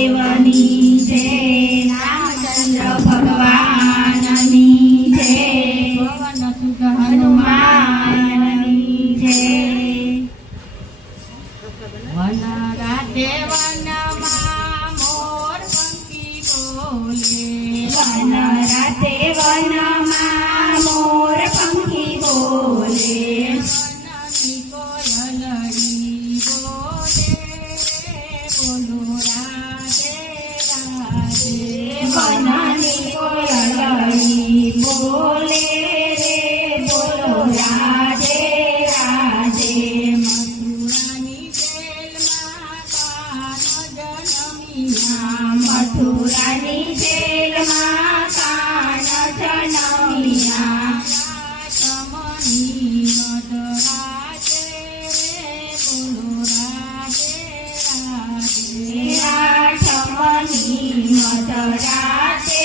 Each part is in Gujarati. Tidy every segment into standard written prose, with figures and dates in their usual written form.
દેવની જય, રામચંદ્ર ભગવાનની જય, પવન સુત હનુમાનની જય. વન રાતે વનમાં મોર પંખી બોલે, વન રાતે વનમાં મોર પંખી બોલે, વનની કોયલડી બોલે, બોલો રાધે રાધે, વનની કોયલડી બોલે રે, બોલો રાધે રાધે. મથુરાની જેલમાં કાન જનમિયા, રાધમની મધરાતે બોલો રાધે રાધે, રાધમની મધરાતે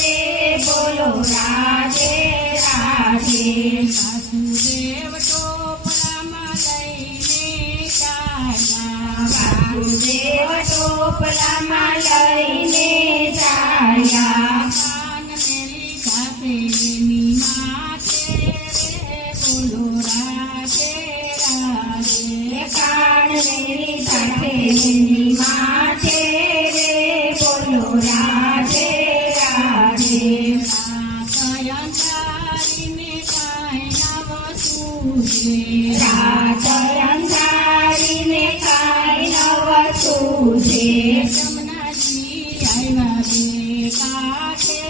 રે બોલો રાધે રાધે. વાસુદેવ ટોપલામાં લઈને ચાલ્યા, વાસુદેવ ટોપલામાં લઈને ચાલ્યા, કાન મેલી કાપેલી માથે રે બોલો રાધે રાધે, કાન મેલી કાપેલી માથે રે બોલો રાધે રાધે. રાત અંધારીને કાંઈ નવ સૂઝે, જમનાજી આવ્યા બે કાંઠે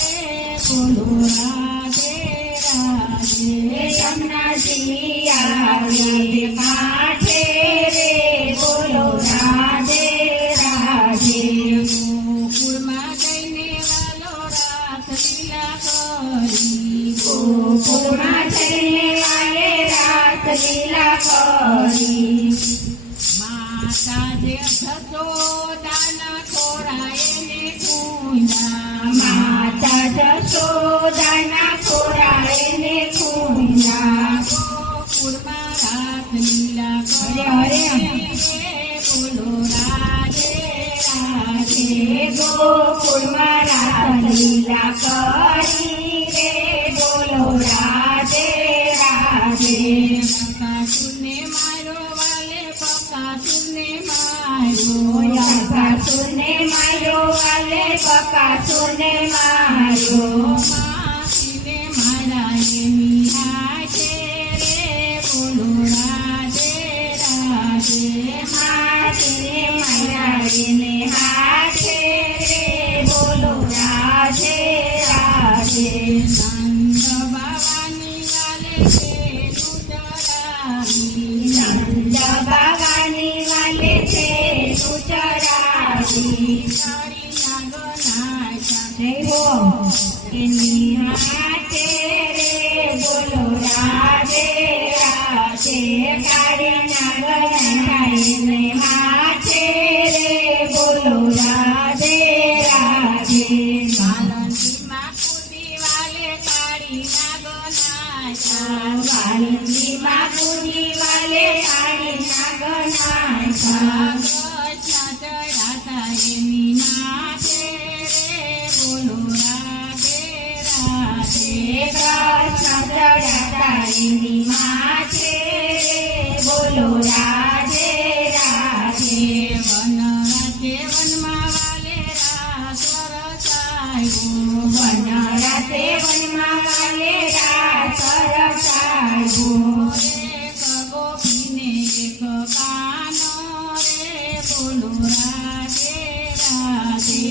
રે બોલો રાધે રાધે, જમનાજી આવ્યા બે કાંઠે રે બોલો રાધે રાધે. ગોકુળમાં જઈને વાલો રાસલીલા કરી, ગોકુળમાં જઈને વાલે રાસલીલા કરી, માતા જે જશોદાના ખોરાએ ને કુંડા, માતા જશોદાના ખોરાએ ને કુંડા, ગોકુળમાં રાસલીલા કરે બોલો રાધે રાધે, ગોકુળમાં રાસલીલા કરી રે બોલો રાધે રાધે. બકાસુરને માર્યો વાલે બકાસુરને માર્યો, બકાસુરને માર્યો વાલે બકાસુરને માર્યો, માસીને માર્યા એની હાથે રે બોલો રાધે રાધે, માસીને માર્યા એને હાથે રે બોલો રાધે રાધે. નંદ બાવાની વાલે તેનું ચરાવી, નંદ બાવાની વાલે તેનું ચરાવી, કાળી નાગના સાથે એની હાથે રે બોલો રાધે રાધે, કાળી નાગના એને હાથે રે બોલો રાધે રાધે. વાલંદીમાં કૂદી વાલે કાળી નાગના છા, વાલંદીમાં કૂદી વાલે કાળી નાગના છા, કૃષ્ણ ચડાતા એની માથે રે બોલો રાધે રાધે, કૃષ્ણ ચડાતા એની માથે રે બોલો રાધે રાધે. વન રાતે વનમાં વાલે રાસ રચાયો, વન રાતે વનમાં વાલે રાસ રચાયો, એક ગોપીને એક કાનો રે બોલો રાધે રાધે,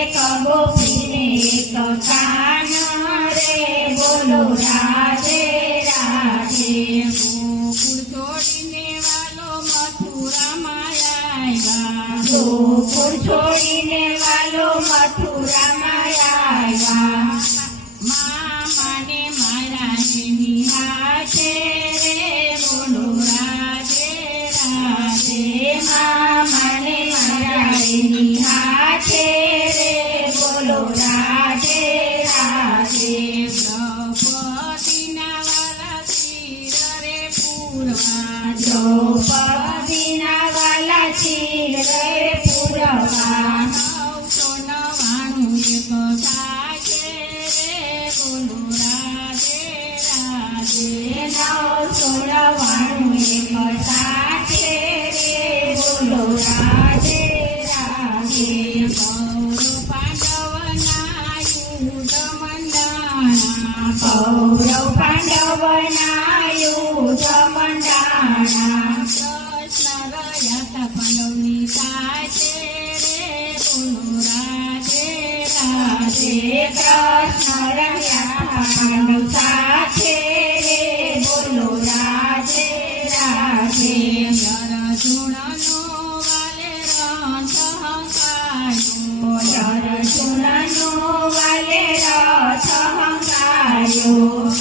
એક ગોપીને એક કાનો રે બોલો રાધે રાધે. ગોકુળ છોડીને વાલો મથુરામાં આવ્યા, ગોકુળ છોડીને વાલો મથુરામાં આવ્યા, મામાને મારા એની હાથે રે બોલો રાધે રાધે, મામાને મારા એની હાથે રે બોલો રાધે રાધે. દ્રૌપદીના વાલા શિર રે પૂરવા, દ્રૌપદીના વાલા શિર રે પૂરવા, બોલો રાધે રાધે કૌરવ પાંડવના યુદ્ધ મંડાણા કૃષ્ણ રહ્યા તા પાંડવની સાથે રે બોલો રાધે રાધે કૃષ્ણ રહ્યા તા પાંડવ સાથે રે બોલો રાધે રાધે અર્જુનનો વાલે રથ હંકાર્યો અર્જુનનો વાલે રથ હંકાર્યો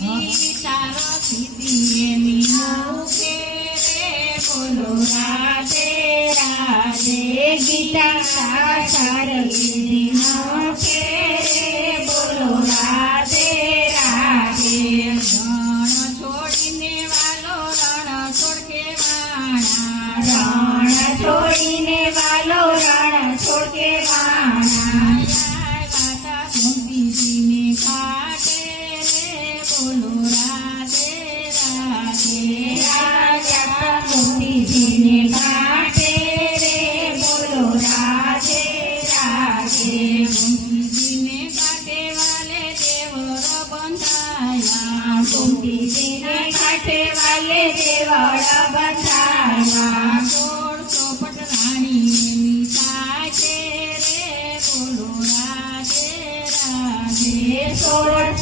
ગીતા રખી એની મુખે રે બોલો રાધે રાધે ગીતા સાચા રખી મુખે રે બોલો રાધે રાધે રણ છોડીને વાલો રણ છોડકે વાણા રણ છોડીને વાલો રણ છોડકે વાણા માતા કુંતીજીને ખાટે રે બોલો રાધે રાધે રાજા કુંતીજીને ખાટે રે બોલો રાધે રાધે કુંતીજીને કાંઠે વાલે દેવર બંધાયા કુંતીજીને કાંઠે વાલે દેવર બંધાયા ચોપટ રાણી એની સાથે રે બોલો રાધે રાધે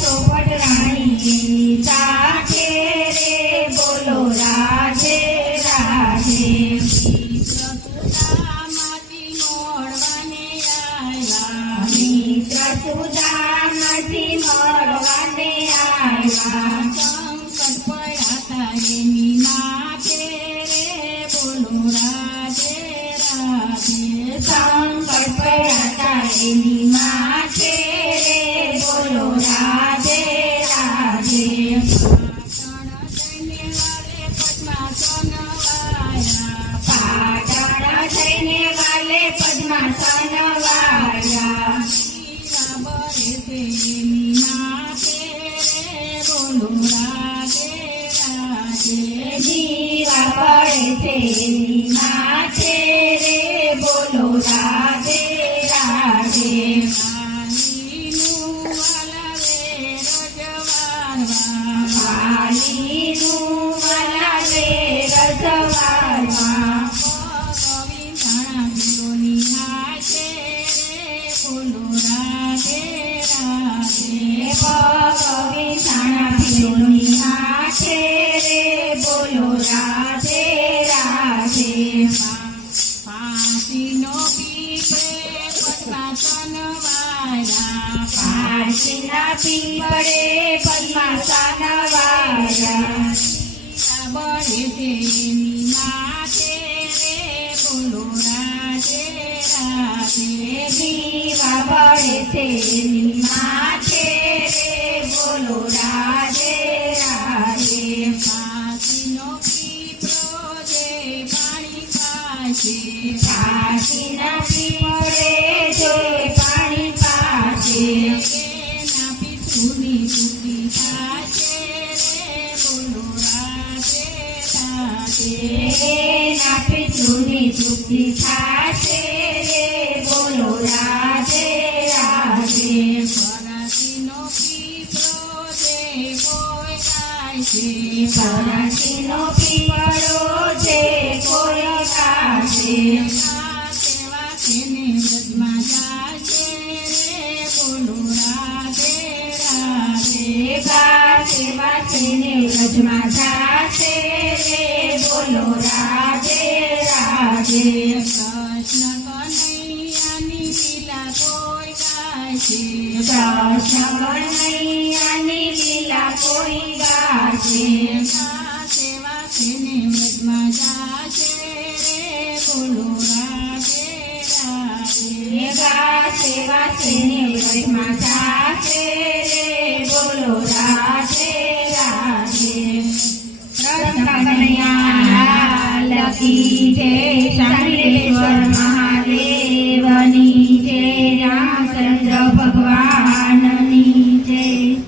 ચોપટ રાણી એની સાથે રે બોલો રાધે રાધે સુદામાથી મળવાને આવ્યા મિત્ર સુદામાથી મળવાને આવ્યા સંકટ પડ્યા તા એની માથે રે બોલો રાધે રાધે સંકટ પડ્યા તા એની માથે રે બોલો રાધે રાધે પાટણ થઈને વાલે પદ્માસન વાળ્યા બરે તેની માથે રે બોલો રાધે રાધે જીવા પડે તેની માથે રે બોલો રાધે રાધે વાલીનું વાલા રે રજવારવા વાલીનું વાલા રે રજવારવા કવિ ઘણા પીરોની હાથે રે બોલો રાધે રાધે કવિ ઘણા પીરોની હાથે રે બોલો રાધે રાધે ફાંસીનો પીપળે પદ્માસન વાળ્યા ફાંસીના પીપળે પદ્માસન વાળ્યા બળે તેની માથે રે બોલો રાધે રાધે દીવા બળે તેની માથે રે બોલો રાધે રાધે ફાંસીનો પીપળો જે પાણી પાશે ફાંસીના પીપળે જે પાણી પાશે એના પિતૃની પુત્રી થાશે રે બોલો રાધે રાધે એના પિતૃની પુત્રી થાશે રે બોલો રાધે રાધે ફરાસીનો પીપળો જે કોઈ ગાશે ફરાસીનો પીપળો જે કોઈ ગાશે સેવા તેને વ્રજમાં જાશે રે બોલો રાધે રાધે સેવા તેને વ્રજમાં જાશે રે બોલો રાધે રાધે કૃષ્ણ કનૈયાની લીલા કોઈ ગાશે કૃષ્ણ કનૈયાની લીલા કોઈ ગાશે સેવા તેને વ્રજમાં જાશે રે બોલો રાધે રાધે સેવા તેને વ્રજમાં